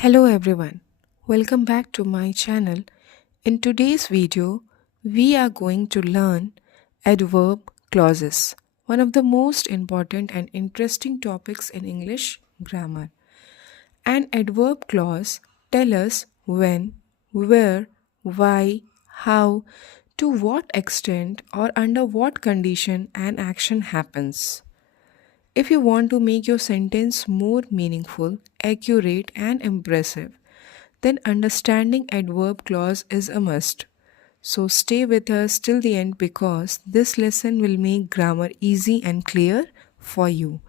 Hello everyone, welcome back to my channel. In today's video, we are going to learn adverb clauses, one of the most important and interesting topics in English grammar. An adverb clause tell us when, where, why, how, to what extent or under what condition an action happens. If you want to make your sentence more meaningful, accurate, and impressive, then understanding adverb clause is a must. So stay with us till the end because this lesson will make grammar easy and clear for you.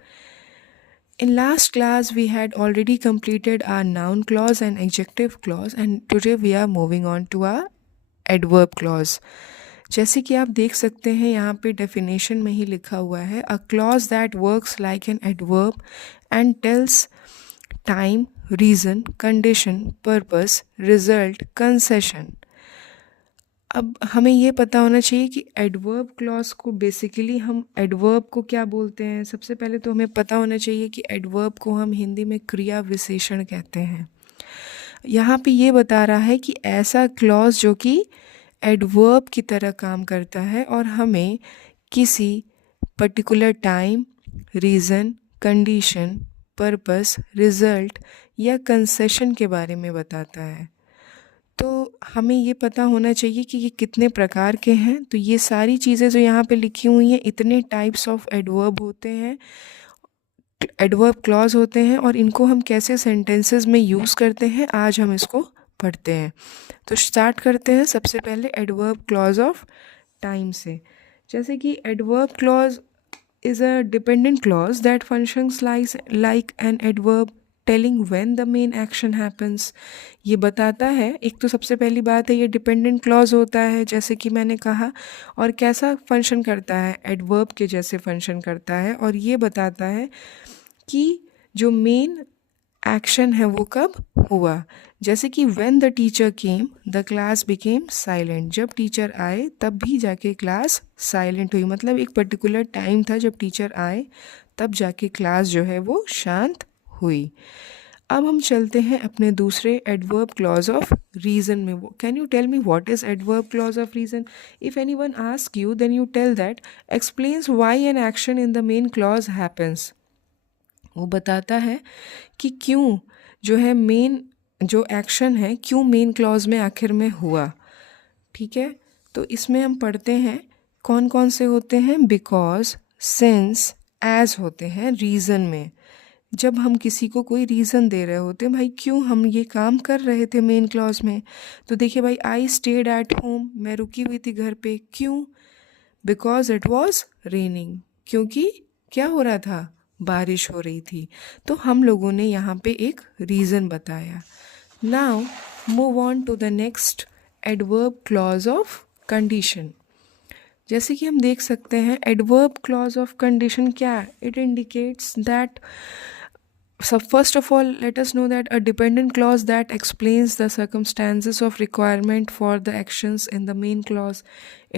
In last class, we had already completed our noun clause and adjective clause, and today we are moving on to our adverb clause. जैसे कि आप देख सकते हैं यहाँ पे definition में ही लिखा हुआ है a clause that works like an adverb and tells time reason condition purpose result concession. अब हमें ये पता होना चाहिए कि एडवर्ब क्लॉज को बेसिकली हम एडवर्ब को क्या बोलते हैं. सबसे पहले तो हमें पता होना चाहिए कि एडवर्ब को हम हिंदी में क्रिया विशेषण कहते हैं. यहाँ पे ये बता रहा है कि ऐसा क्लॉज जो कि एडवर्ब की तरह काम करता है और हमें किसी particular time reason condition purpose result या कंसेशन के बारे में बताता है. तो हमें ये पता होना चाहिए कि ये कितने प्रकार के हैं. तो ये सारी चीज़ें जो यहाँ पे लिखी हुई हैं, इतने टाइप्स ऑफ एडवर्ब होते हैं, एडवर्ब क्लॉज होते हैं और इनको हम कैसे सेंटेंसेस में यूज़ करते हैं, आज हम इसको पढ़ते हैं. तो स्टार्ट करते हैं सबसे पहले एडवर्ब क्लॉज ऑफ टाइम से. जैसे कि adverb clause is a dependent clause that functions like an adverb telling when the main action happens. ये बताता है, एक तो सबसे पहली बात है ये डिपेंडेंट क्लॉज होता है जैसे कि मैंने कहा, और कैसा फंक्शन करता है, एडवर्ब के जैसे फंक्शन करता है और ये बताता है कि जो मेन एक्शन है वो कब हुआ. जैसे कि when the teacher came the class became silent. जब टीचर आए तब भी जाके क्लास साइलेंट हुई. मतलब एक पर्टिकुलर टाइम था जब टीचर आए तब जाके क्लास जो है वो शांत हुई. अब हम चलते हैं अपने दूसरे एडवर्ब क्लॉज ऑफ रीज़न में. वो can you tell me what is adverb clause of reason. If anyone ask you then you tell that explains why an action in the main clause happens. वो बताता है कि क्यों जो है main जो एक्शन है क्यों मेन क्लॉज में आखिर में हुआ. ठीक है, तो इसमें हम पढ़ते हैं कौन कौन से होते हैं. बिकॉज, सिंस, एज होते हैं रीज़न में. जब हम किसी को कोई रीज़न दे रहे होते हैं, भाई क्यों हम ये काम कर रहे थे मेन क्लॉज में. तो देखिए भाई, आई स्टेड एट होम, मैं रुकी हुई थी घर पे. क्यों? बिकॉज इट वॉज रेनिंग, क्योंकि क्या हो रहा था, बारिश हो रही थी. तो हम लोगों ने यहाँ पे एक रीज़न बताया. Now move on to the next adverb clause of condition. जैसे कि हम देख सकते हैं एडवर्ब क्लॉज ऑफ कंडीशन क्या है. It indicates that, so first of all, let us know that a dependent clause that explains the circumstances of requirement for the actions in the main clause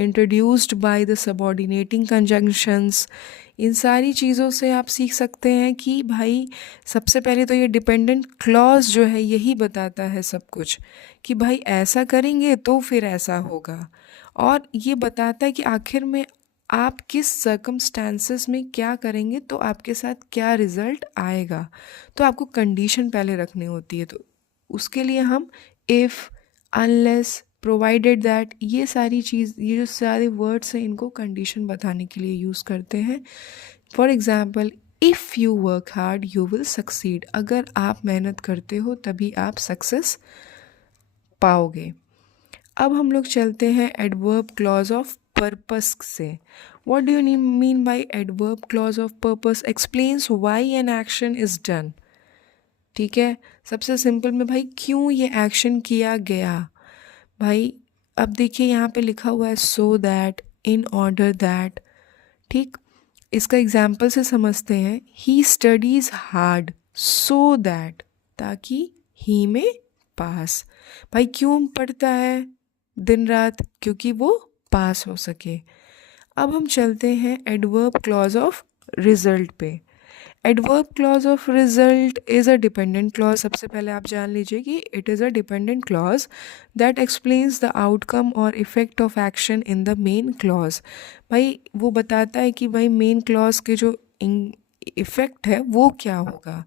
introduced by the subordinating conjunctions. इन सारी चीज़ों से आप सीख सकते हैं कि भाई सबसे पहले तो ये डिपेंडेंट क्लॉज जो है यही बताता है सब कुछ, कि भाई ऐसा करेंगे तो फिर ऐसा होगा, और ये बताता है कि आखिर में आप किस सर्कमस्टांसेस में क्या करेंगे तो आपके साथ क्या रिज़ल्ट आएगा. तो आपको कंडीशन पहले रखनी होती है. तो उसके लिए हम इफ़, अनलेस, प्रोवाइडेड दैट, ये सारी चीज़, ये जो सारे वर्ड्स हैं इनको कंडीशन बताने के लिए यूज़ करते हैं. For example, if you work hard you will succeed. अगर आप मेहनत करते हो तभी आप सक्सेस पाओगे. अब हम लोग चलते हैं एडवर्ब क्लॉज ऑफ पर्पस से. What do you mean by adverb clause of purpose? Explains why an action is done. ठीक है, सबसे सिंपल में भाई क्यों ये एक्शन किया गया. भाई अब देखिए यहाँ पे लिखा हुआ है so that, in order that. ठीक, इसका एग्जाम्पल से समझते हैं. ही स्टडीज़ हार्ड सो दैट, ताकि ही में पास. भाई क्यों पढ़ता है दिन रात, क्योंकि वो पास हो सके. अब हम चलते हैं एडवर्ब क्लॉज ऑफ रिजल्ट पे. Adverb clause of result is a dependent clause. सबसे पहले आप जान लीजिए कि it is a dependent clause that explains the outcome और effect of action in the main clause. भाई वो बताता है कि भाई मेन क्लॉज के जो इफ़ेक्ट है वो क्या होगा।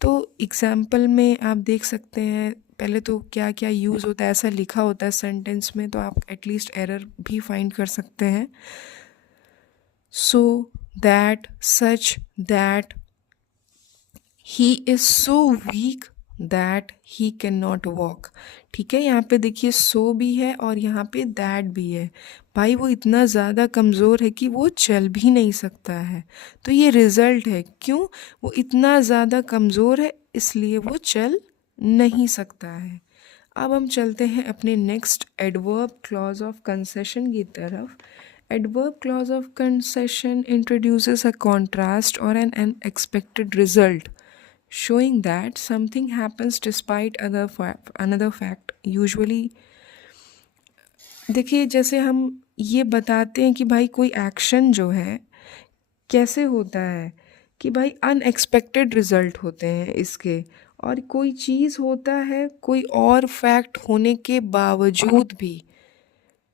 तो एग्जाम्पल में आप देख सकते हैं, पहले तो क्या क्या यूज़ होता है, ऐसा लिखा होता है सेंटेंस में, तो आप एटलीस्ट एरर भी फाइंड कर सकते हैं। So that, such, that, he is so weak that he can not walk. ठीक है, यहाँ पे देखिए सो भी है और यहाँ पे दैट भी है। भाई वो इतना ज़्यादा कमज़ोर है कि वो चल भी नहीं सकता है। तो ये रिज़ल्ट है, क्यों? वो इतना ज़्यादा कमज़ोर है इसलिए वो चल नहीं सकता है। अब हम चलते हैं अपने next adverb clause of concession की तरफ। Adverb clause of concession introduces a contrast और an unexpected result, showing that something happens despite another fact usually। देखिए जैसे हम ये बताते हैं कि भाई कोई एक्शन जो है कैसे होता है कि भाई अनएक्सपेक्टेड रिजल्ट होते हैं इसके, और कोई चीज़ होता है कोई और फैक्ट होने के बावजूद भी।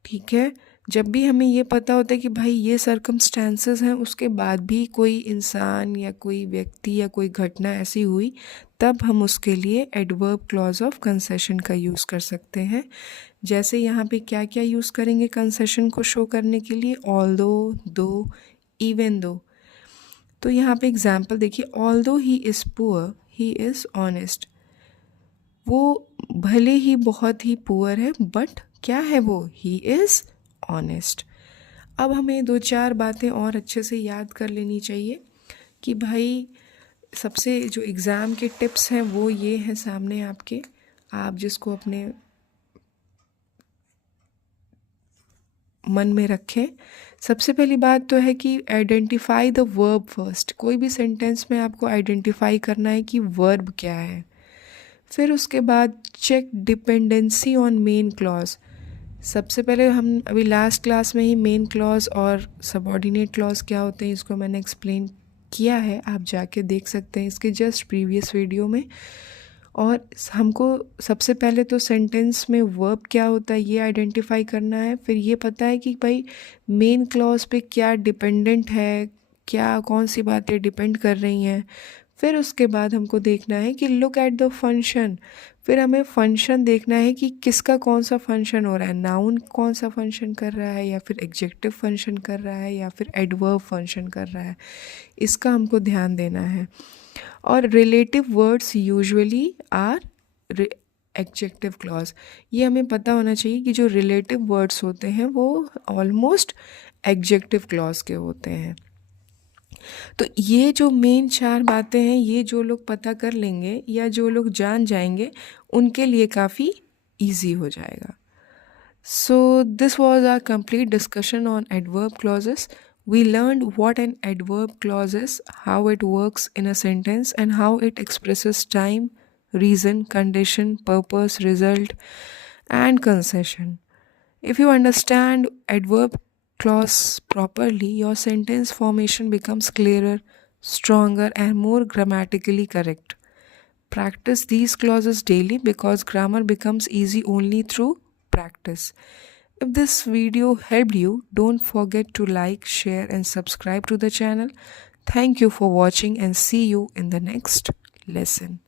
ठीक है, जब भी हमें ये पता होता है कि भाई ये सर्कमस्टेंसेस हैं, उसके बाद भी कोई इंसान या कोई व्यक्ति या कोई घटना ऐसी हुई, तब हम उसके लिए एडवर्ब क्लॉज ऑफ कंसेशन का यूज़ कर सकते हैं। जैसे यहाँ पे क्या क्या यूज़ करेंगे कंसेशन को शो करने के लिए? ऑल्दो, दो, इवन दो। तो यहाँ पे एग्जाम्पल देखिए, although he is poor he is honest. वो भले ही बहुत ही पुअर है बट क्या है वो? He is honest. अब हमें दो चार बातें और अच्छे से याद कर लेनी चाहिए कि भाई सबसे जो एग्ज़ाम के टिप्स हैं वो ये हैं सामने आपके, आप जिसको अपने मन में रखें। सबसे पहली बात तो है कि आइडेंटिफाई द वर्ब फर्स्ट। कोई भी सेंटेंस में आपको आइडेंटिफाई करना है कि वर्ब क्या है। फिर उसके बाद check dependency on main clause. सबसे पहले हम अभी लास्ट क्लास में ही मेन क्लॉज और सबऑर्डिनेट क्लॉज क्या होते हैं इसको मैंने एक्सप्लेन किया है, आप जाके देख सकते हैं इसके जस्ट प्रीवियस वीडियो में। और हमको सबसे पहले तो सेंटेंस में वर्ब क्या होता है ये आइडेंटिफाई करना है। फिर ये पता है कि भाई मेन क्लॉज पे क्या डिपेंडेंट है, क्या कौन सी बातें डिपेंड कर रही हैं। फिर उसके बाद हमको देखना है कि लुक एट द फंक्शन। फिर हमें फंक्शन देखना है कि किसका कौन सा फंक्शन हो रहा है, नाउन कौन सा फंक्शन कर रहा है, या फिर एडजेक्टिव फंक्शन कर रहा है, या फिर एडवर्ब फंक्शन कर रहा है, इसका हमको ध्यान देना है। और relative words usually are adjective clause. ये हमें पता होना चाहिए कि जो रिलेटिव वर्ड्स होते हैं वो ऑलमोस्ट एडजेक्टिव क्लॉज के होते हैं। तो ये जो मेन चार बातें हैं ये जो लोग पता कर लेंगे या जो लोग जान जाएंगे उनके लिए काफ़ी इजी हो जाएगा। So this was our complete discussion on adverb clauses. We learned what an adverb clause is, how it works in a sentence, and how it expresses time, reason, condition, purpose, result, and concession. If you understand adverb clause properly, your sentence formation becomes clearer, stronger, and more grammatically correct. Practice these clauses daily because grammar becomes easy only through practice. If this video helped you, don't forget to like, share, and subscribe to the channel. Thank you for watching and see you in the next lesson.